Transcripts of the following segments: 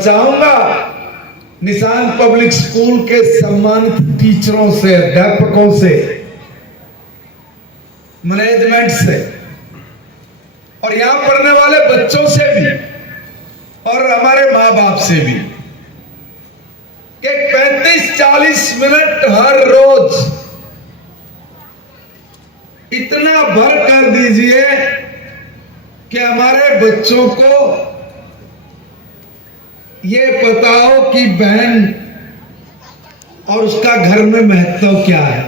चाहूंगा निशान public school के सम्मानित टीचरों से, अध्यापकों से, मैनेजमेंट से और यहां पढ़ने वाले बच्चों से भी और हमारे मां बाप से भी कि 35-40 मिनट हर रोज इतना भर कर दीजिए कि हमारे बच्चों को ये पता हो कि बहन और उसका घर में महत्व क्या है।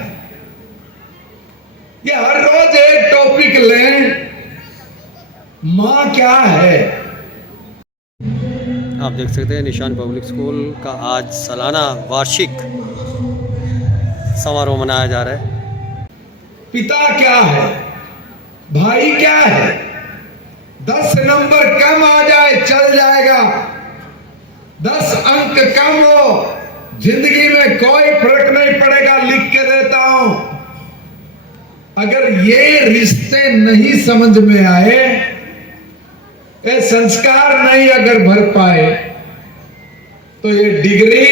ये हर रोज एक टॉपिक लें, मां क्या है। आप देख सकते हैं निशान पब्लिक स्कूल का आज सालाना वार्षिक समारोह मनाया जा रहा है। पिता क्या है, भाई क्या है। 10 नंबर कम आ जाए चल जाएगा, 10 अंक कम हो जिंदगी में कोई फर्क नहीं पड़ेगा, लिख के देता हूं। अगर ये रिश्ते नहीं समझ में आए, ये संस्कार नहीं अगर भर पाए, तो ये डिग्री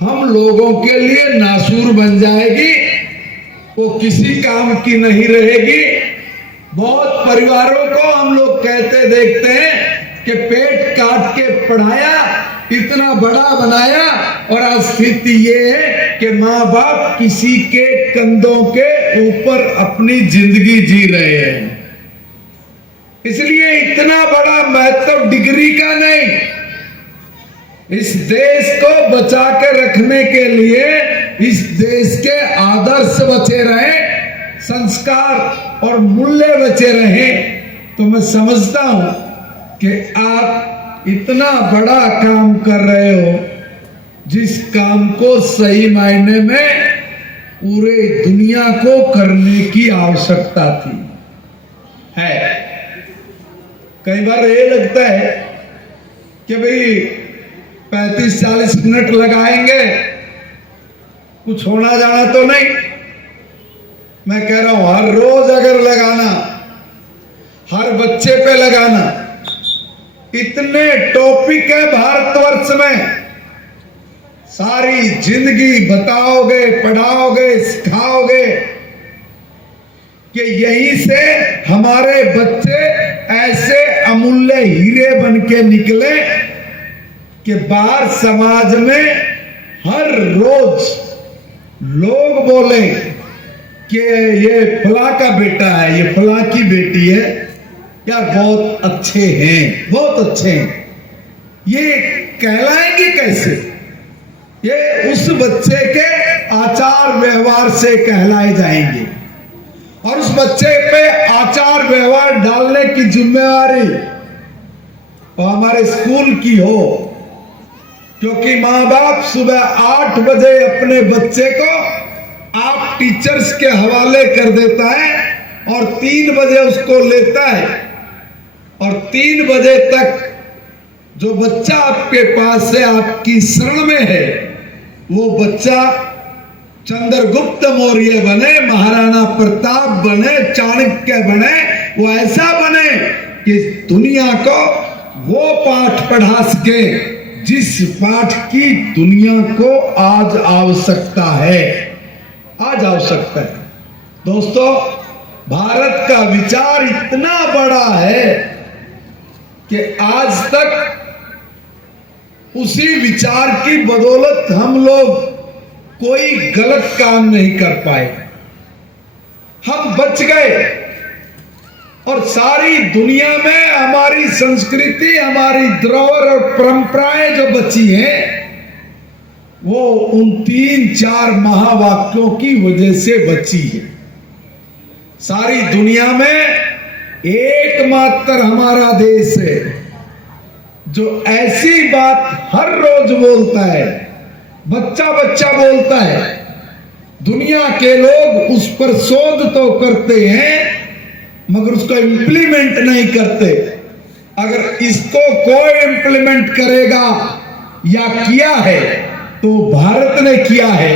हम लोगों के लिए नासूर बन जाएगी, वो किसी काम की नहीं रहेगी। बहुत परिवारों को हम लोग कहते देखते हैं कि पेट काट के पढ़ाया, इतना बड़ा बनाया, और आज स्थिति ये है कि माँ बाप किसी के कंधों के ऊपर अपनी जिंदगी जी रहे हैं। इसलिए इतना बड़ा महत्व डिग्री का नहीं, इस देश को बचा के रखने के लिए, इस देश के आदर्श बचे रहे, संस्कार और मूल्य बचे रहे, तो मैं समझता हूं कि आप इतना बड़ा काम कर रहे हो, जिस काम को सही मायने में पूरे दुनिया को करने की आवश्यकता थी है। कई बार ये लगता है कि भाई 35-40 मिनट लगाएंगे, कुछ होना जाना तो नहीं। मैं कह रहा हूं हर रोज अगर लगाना, हर बच्चे पे लगाना, इतने टॉपिक है भारतवर्ष में, सारी जिंदगी बताओगे, पढ़ाओगे, सिखाओगे कि यहीं से हमारे बच्चे ऐसे अमूल्य हीरे बन के निकले कि बाहर समाज में हर रोज लोग बोले कि ये फला का बेटा है, ये फला की बेटी है, यार बहुत अच्छे हैं, बहुत अच्छे हैं। ये कहलाएंगे कैसे? ये उस बच्चे के आचार व्यवहार से कहलाए जाएंगे, और उस बच्चे पे आचार व्यवहार डालने की जिम्मेवारी तो हमारे स्कूल की हो, क्योंकि माँ बाप सुबह 8 बजे अपने बच्चे को आप टीचर्स के हवाले कर देता है और 3 बजे उसको लेता है, और 3 बजे तक जो बच्चा आपके पास है, आपकी शरण में है, वो बच्चा चंद्रगुप्त मौर्य बने, महाराणा प्रताप बने, चाणक्य बने, वो ऐसा बने कि दुनिया को वो पाठ पढ़ा सके जिस पाठ की दुनिया को आज आवश्यकता है, आज आवश्यकता है। दोस्तों, भारत का विचार इतना बड़ा है कि आज तक उसी विचार की बदौलत हम लोग कोई गलत काम नहीं कर पाए, हम बच गए। और सारी दुनिया में हमारी संस्कृति, हमारी धरोहर और परंपराएं जो बची हैं, वो उन 3-4 महावाक्यों की वजह से बची है। सारी दुनिया में एकमात्र हमारा देश है जो ऐसी बात हर रोज बोलता है, बच्चा बच्चा बोलता है, दुनिया के लोग उस पर शोध तो करते हैं मगर उसको इंप्लीमेंट नहीं करते। अगर इसको कोई इंप्लीमेंट करेगा या किया है तो भारत ने किया है,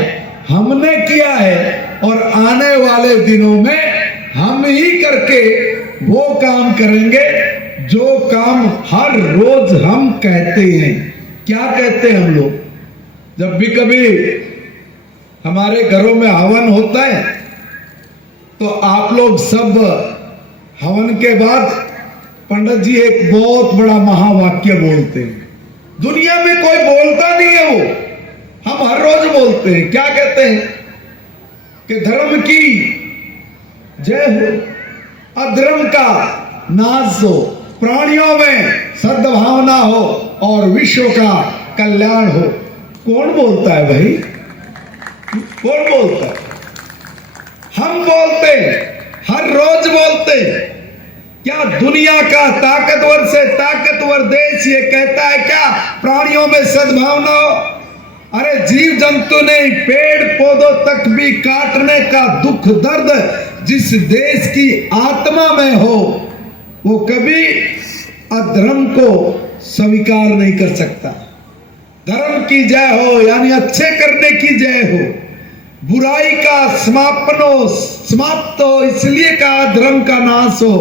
हमने किया है, और आने वाले दिनों में हम ही करके वो काम करेंगे जो काम हर रोज हम कहते हैं, क्या कहते हैं हम लोग? जब भी कभी हमारे घरों में हवन होता है तो आप लोग सब हवन के बाद पंडित जी एक बहुत बड़ा महावाक्य बोलते हैं। दुनिया में कोई बोलता नहीं है, वो हम हर रोज बोलते हैं। क्या कहते हैं? कि धर्म की जय हो, अधर्म का नाश हो, प्राणियों में सद्भावना हो और विश्व का कल्याण हो। कौन बोलता है भाई? कौन बोलता है? हम बोलते हैं, हर रोज बोलते हैं। क्या दुनिया का ताकतवर से ताकतवर देश ये कहता है क्या प्राणियों में सद्भावना हो? अरे जीव जंतु नहीं, पेड़ पौधों तक भी काटने का दुख दर्द जिस देश की आत्मा में हो, वो कभी अधर्म को स्वीकार नहीं कर सकता। धर्म की जय हो, यानी अच्छे करने की जय हो, बुराई का समाप्त हो, इसलिए कहा धर्म का नाश हो।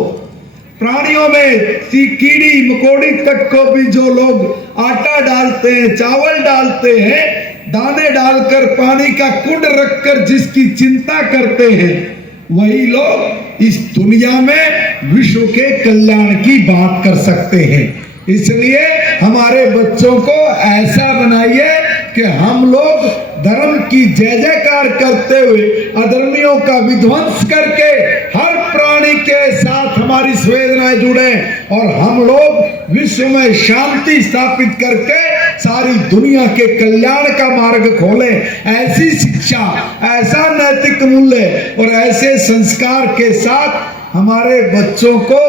प्राणियों में कीड़ी मकोड़ी तक को भी जो लोग आटा डालते हैं, चावल डालते हैं, दाने डालकर पानी का कुंड रखकर जिसकी चिंता करते हैं, वही लोग इस दुनिया में विश्व के कल्याण की बात कर सकते हैं। इसलिए हमारे बच्चों को ऐसा बनाइए कि हम लोग धर्म की जय जयकार करते हुए अधर्मियों का विध्वंस करके हर प्राणी के साथ हमारी संवेदनाएं जुड़े और हम लोग विश्व में शांति स्थापित करके सारी दुनिया के कल्याण का मार्ग खोले। ऐसी शिक्षा, ऐसा नैतिक मूल्य और ऐसे संस्कार के साथ हमारे बच्चों को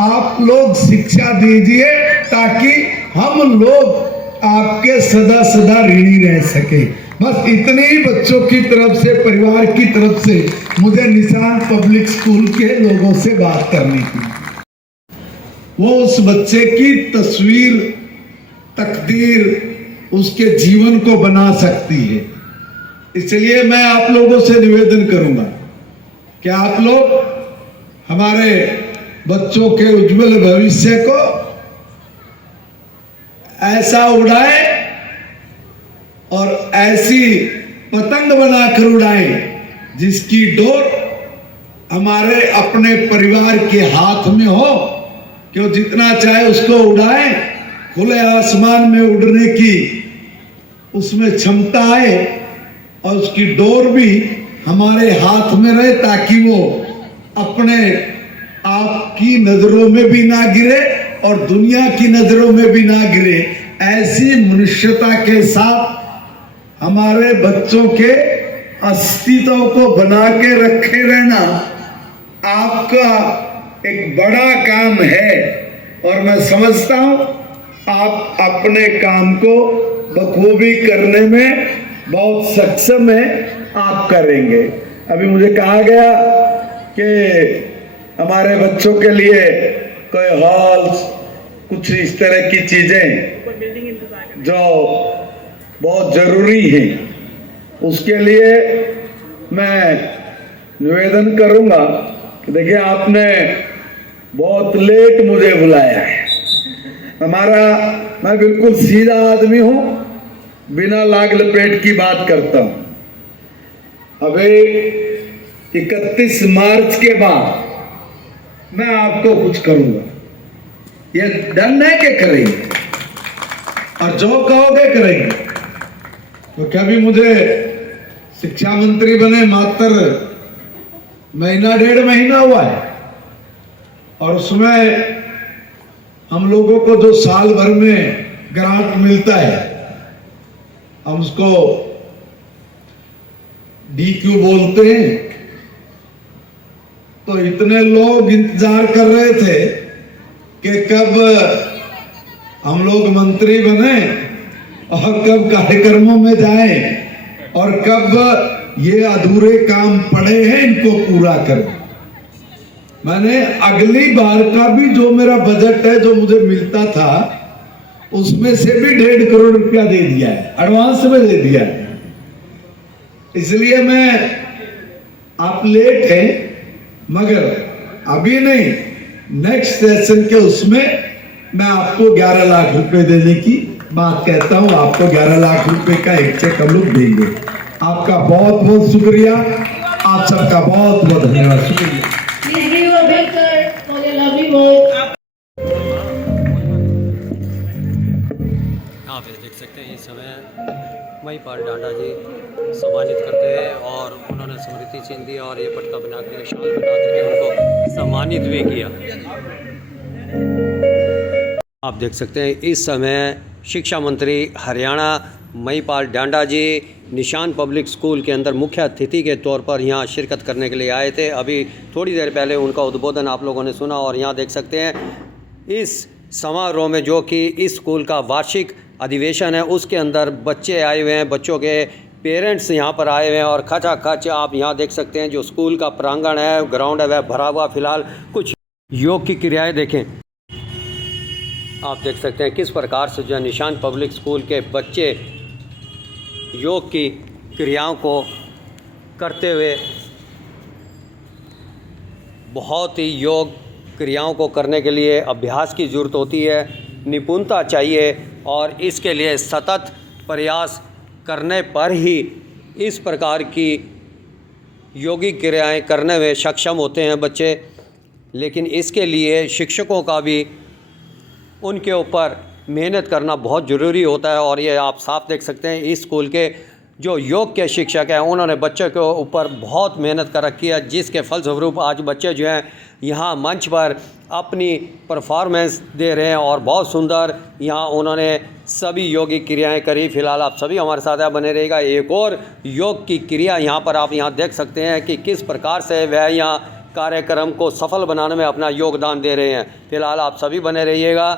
आप लोग शिक्षा दीजिए ताकि हम लोग आपके सदा सदा ऋणी रह सके। बस इतने ही बच्चों की तरफ से, परिवार की तरफ से मुझे निशान पब्लिक स्कूल के लोगों से बात करनी थी। वो उस बच्चे की तस्वीर, तकदीर, उसके जीवन को बना सकती है। इसलिए मैं आप लोगों से निवेदन करूंगा कि आप लोग हमारे बच्चों के उज्जवल भविष्य को ऐसा उड़ाएं और ऐसी पतंग बनाकर उड़ाएं जिसकी डोर हमारे अपने परिवार के हाथ में हो कि वो जितना चाहे उसको उड़ाएं। खुले आसमान में उड़ने की उसमें क्षमता आए और उसकी डोर भी हमारे हाथ में रहे ताकि वो अपने आपकी नजरों में भी ना गिरे और दुनिया की नजरों में भी ना गिरे। ऐसी मनुष्यता के साथ हमारे बच्चों के अस्तित्व को बना के रखे रहना आपका एक बड़ा काम है और मैं समझता हूं आप अपने काम को बखूबी करने में बहुत सक्षम है, आप करेंगे। अभी मुझे कहा गया कि हमारे बच्चों के लिए कोई हॉल, कुछ इस तरह की चीजें जो बहुत जरूरी है, उसके लिए मैं निवेदन करूंगा कि देखिए आपने बहुत लेट मुझे बुलाया है। मैं बिल्कुल सीधा आदमी हूं, बिना लाग लपेट की बात करता हूं। अभी 31 मार्च के बाद मैं आपको कुछ करूंगा, ये डन है कि करेंगे और जो कहोगे करेंगे। तो क्या भी मुझे शिक्षा मंत्री बने मात्र महीना 1.5 महीना हुआ है और उसमें हम लोगों को जो साल भर में ग्रांट मिलता है हम उसको DQ बोलते हैं। तो इतने लोग इंतजार कर रहे थे कि कब हम लोग मंत्री बने और कब कार्यक्रमों में जाएं और कब ये अधूरे काम पड़े हैं इनको पूरा करें। मैंने अगली बार का भी जो मेरा बजट है, जो मुझे मिलता था, उसमें से भी 1.5 करोड़ रुपया दे दिया है, एडवांस में दे दिया है। इसलिए मैं, आप लेट हैं मगर अभी नहीं, नेक्स्ट सेशन के उसमें मैं आपको 11 लाख रुपए देने की बात कहता हूं। आपको 11 लाख रुपए का एक चेक हम लोग देंगे। आपका बहुत बहुत शुक्रिया, आप सबका बहुत बहुत धन्यवाद। शुक्रिया। Please give a big clap for your lovely work. आप ये देख सकते हैं इस समय महिपाल डांडा जी सम्मानित करते हैं और उन्होंने स्मृति चिन्ह दी और ये पटका बना के शाल बना करके उनको सम्मानित भी किया। आप देख सकते हैं इस समय शिक्षा मंत्री हरियाणा महिपाल डांडा जी निशान पब्लिक स्कूल के अंदर मुख्य अतिथि के तौर पर यहाँ शिरकत करने के लिए आए थे। अभी थोड़ी देर पहले उनका उद्बोधन आप लोगों ने सुना और यहाँ देख सकते हैं इस समारोह में जो कि इस स्कूल का वार्षिक अधिवेशन है उसके अंदर बच्चे आए हुए हैं, बच्चों के पेरेंट्स यहाँ पर आए हुए हैं और खचाखच आप यहाँ देख सकते हैं जो स्कूल का प्रांगण है, ग्राउंड है, वह भरा हुआ। फिलहाल कुछ योग की क्रियाएं देखें। आप देख सकते हैं किस प्रकार से जो निशान पब्लिक स्कूल के बच्चे योग की क्रियाओं को करते हुए, बहुत ही योग क्रियाओं को करने के लिए अभ्यास की ज़रूरत होती है, निपुणता चाहिए और इसके लिए सतत प्रयास करने पर ही इस प्रकार की योगिक क्रियाएं करने में सक्षम होते हैं बच्चे। लेकिन इसके लिए शिक्षकों का भी उनके ऊपर मेहनत करना बहुत ज़रूरी होता है और ये आप साफ देख सकते हैं इस स्कूल के जो योग के शिक्षक हैं उन्होंने बच्चों के ऊपर बहुत मेहनत कर रखी है, जिसके फलस्वरूप आज बच्चे जो हैं यहाँ मंच पर अपनी परफॉर्मेंस दे रहे हैं और बहुत सुंदर यहाँ उन्होंने सभी योगिक क्रियाएं करी। फिलहाल आप सभी हमारे साथ बने रहेगा। एक और योग की क्रिया यहाँ पर आप यहाँ देख सकते हैं कि किस प्रकार से वह यहाँ कार्यक्रम को सफल बनाने में अपना योगदान दे रहे हैं। फिलहाल आप सभी बने रहिएगा।